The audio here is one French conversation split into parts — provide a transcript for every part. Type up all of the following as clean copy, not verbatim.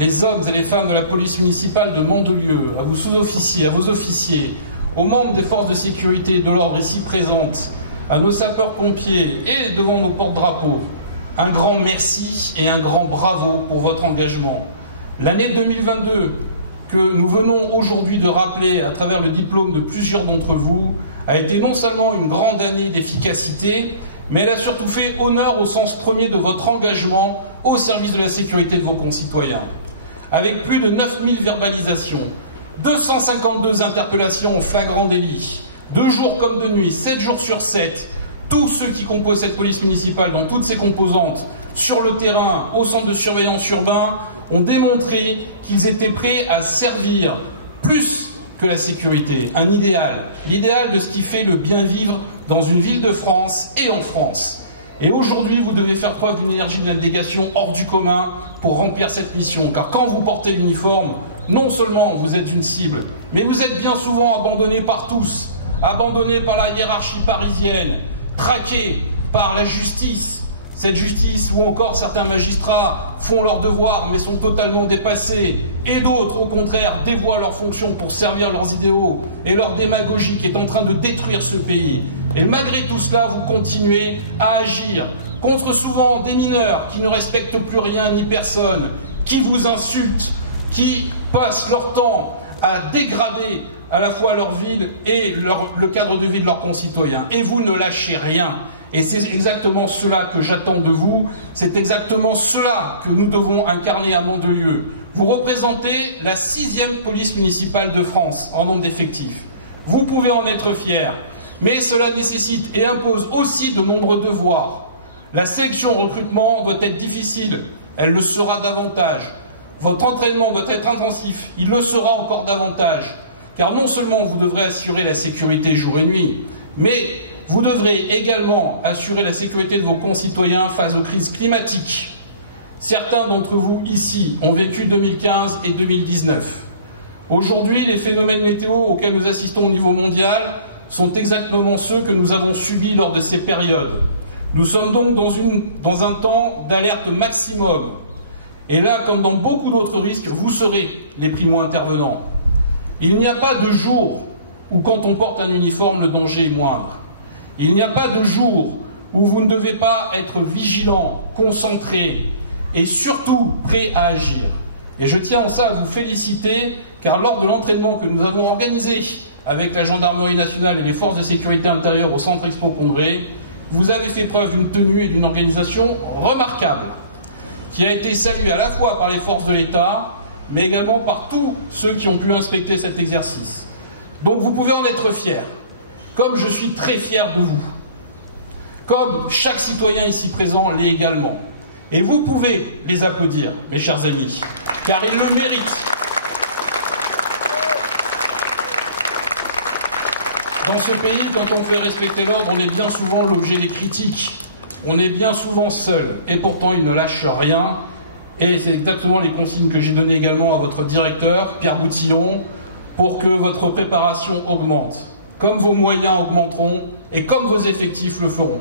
les hommes et les femmes de la police municipale de Mandelieu, à vos sous-officiers, à vos officiers, aux membres des forces de sécurité et de l'ordre ici présentes, à nos sapeurs-pompiers et devant nos porte-drapeaux, un grand merci et un grand bravo pour votre engagement. L'année 2022, que nous venons aujourd'hui de rappeler à travers le diplôme de plusieurs d'entre vous, a été non seulement une grande année d'efficacité, mais elle a surtout fait honneur au sens premier de votre engagement au service de la sécurité de vos concitoyens. Avec plus de 9000 verbalisations, 252 interpellations en flagrant délit, de jour comme de nuit, 7 jours sur 7, tous ceux qui composent cette police municipale dans toutes ses composantes, sur le terrain, au centre de surveillance urbain, ont démontré qu'ils étaient prêts à servir plus que la sécurité, un idéal, l'idéal de ce qui fait le bien vivre dans une ville de France et en France. Et aujourd'hui, vous devez faire preuve d'une énergie d'abnégation hors du commun pour remplir cette mission, car quand vous portez l'uniforme, non seulement vous êtes une cible, mais vous êtes bien souvent abandonné par tous, abandonné par la hiérarchie parisienne, traqué par la justice, cette justice où encore certains magistrats font leur devoir mais sont totalement dépassés, et d'autres, au contraire, dévoient leurs fonctions pour servir leurs idéaux, et leur démagogie qui est en train de détruire ce pays. Et malgré tout cela, vous continuez à agir contre souvent des mineurs qui ne respectent plus rien ni personne, qui vous insultent, qui passent leur temps à dégrader à la fois leur ville et le cadre de vie de leurs concitoyens. Et vous ne lâchez rien. Et c'est exactement cela que j'attends de vous, c'est exactement cela que nous devons incarner à Mandelieu. Vous représentez la 6e police municipale de France en nombre d'effectifs. Vous pouvez en être fiers, mais cela nécessite et impose aussi de nombreux devoirs. La sélection au recrutement doit être difficile, elle le sera davantage. Votre entraînement doit être intensif, il le sera encore davantage. Car non seulement vous devrez assurer la sécurité jour et nuit, mais vous devrez également assurer la sécurité de vos concitoyens face aux crises climatiques. Certains d'entre vous ici ont vécu 2015 et 2019. Aujourd'hui, les phénomènes météo auxquels nous assistons au niveau mondial sont exactement ceux que nous avons subis lors de ces périodes. Nous sommes donc dans un temps d'alerte maximum. Et là, comme dans beaucoup d'autres risques, vous serez les primo-intervenants. Il n'y a pas de jour où, quand on porte un uniforme, le danger est moindre. Il n'y a pas de jour où vous ne devez pas être vigilant, concentré et surtout prêt à agir. Et je tiens en ça à vous féliciter, car lors de l'entraînement que nous avons organisé avec la gendarmerie nationale et les forces de sécurité intérieure au Centre Expo Congrès, vous avez fait preuve d'une tenue et d'une organisation remarquable, qui a été saluée à la fois par les forces de l'État, mais également par tous ceux qui ont pu inspecter cet exercice. Donc vous pouvez en être fiers, comme je suis très fier de vous, comme chaque citoyen ici présent l'est également. Et vous pouvez les applaudir, mes chers amis, car ils le méritent. Dans ce pays, quand on fait respecter l'ordre, on est bien souvent l'objet des critiques. On est bien souvent seul, et pourtant ils ne lâchent rien. Et c'est exactement les consignes que j'ai données également à votre directeur, Pierre Boutillon, pour que votre préparation augmente, comme vos moyens augmenteront et comme vos effectifs le feront.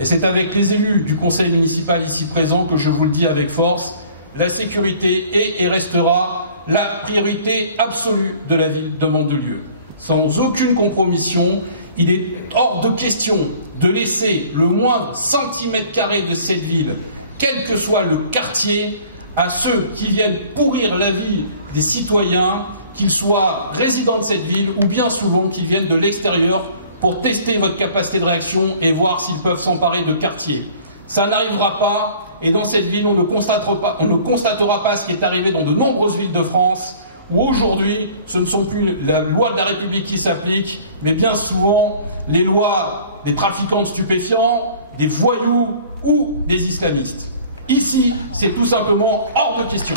Et c'est avec les élus du conseil municipal ici présent que je vous le dis avec force, la sécurité est et restera la priorité absolue de la ville de Mandelieu. Sans aucune compromission, il est hors de question de laisser le moindre centimètre carré de cette ville, quel que soit le quartier, à ceux qui viennent pourrir la vie des citoyens, qu'ils soient résidents de cette ville ou bien souvent qu'ils viennent de l'extérieur pour tester votre capacité de réaction et voir s'ils peuvent s'emparer de quartiers. Ça n'arrivera pas, et dans cette ville, on ne constatera pas ce qui est arrivé dans de nombreuses villes de France, où aujourd'hui, ce ne sont plus la loi de la République qui s'applique, mais bien souvent les lois des trafiquants de stupéfiants, des voyous ou des islamistes. Ici, c'est tout simplement hors de question.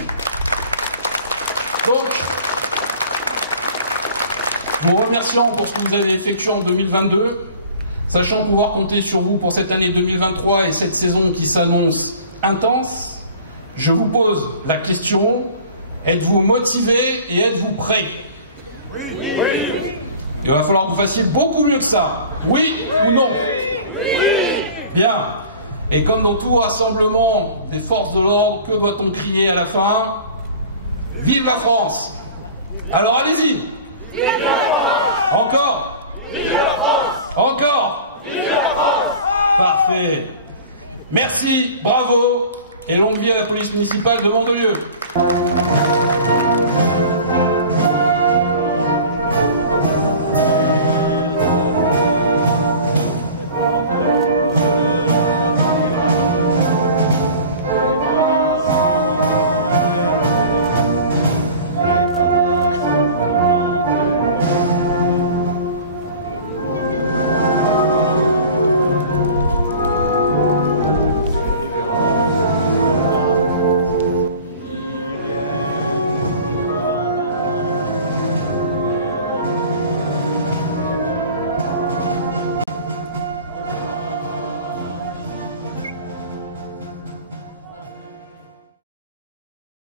Donc, vous remercions pour ce que vous avez effectué en 2022, sachant pouvoir compter sur vous pour cette année 2023 et cette saison qui s'annonce intense, je vous pose la question, êtes-vous motivé et êtes-vous prêt? Oui. Oui. Il va falloir que vous fassiez beaucoup mieux que ça. Oui ou non? Oui. Bien. Et comme dans tout rassemblement des forces de l'ordre, que doit-on crier à la fin? Vive la France. Alors allez-y. Vive la France. Encore. Vive la France. Encore. Vive la France. Parfait. Merci, bravo, et longue vie à la police municipale de Mandelieu.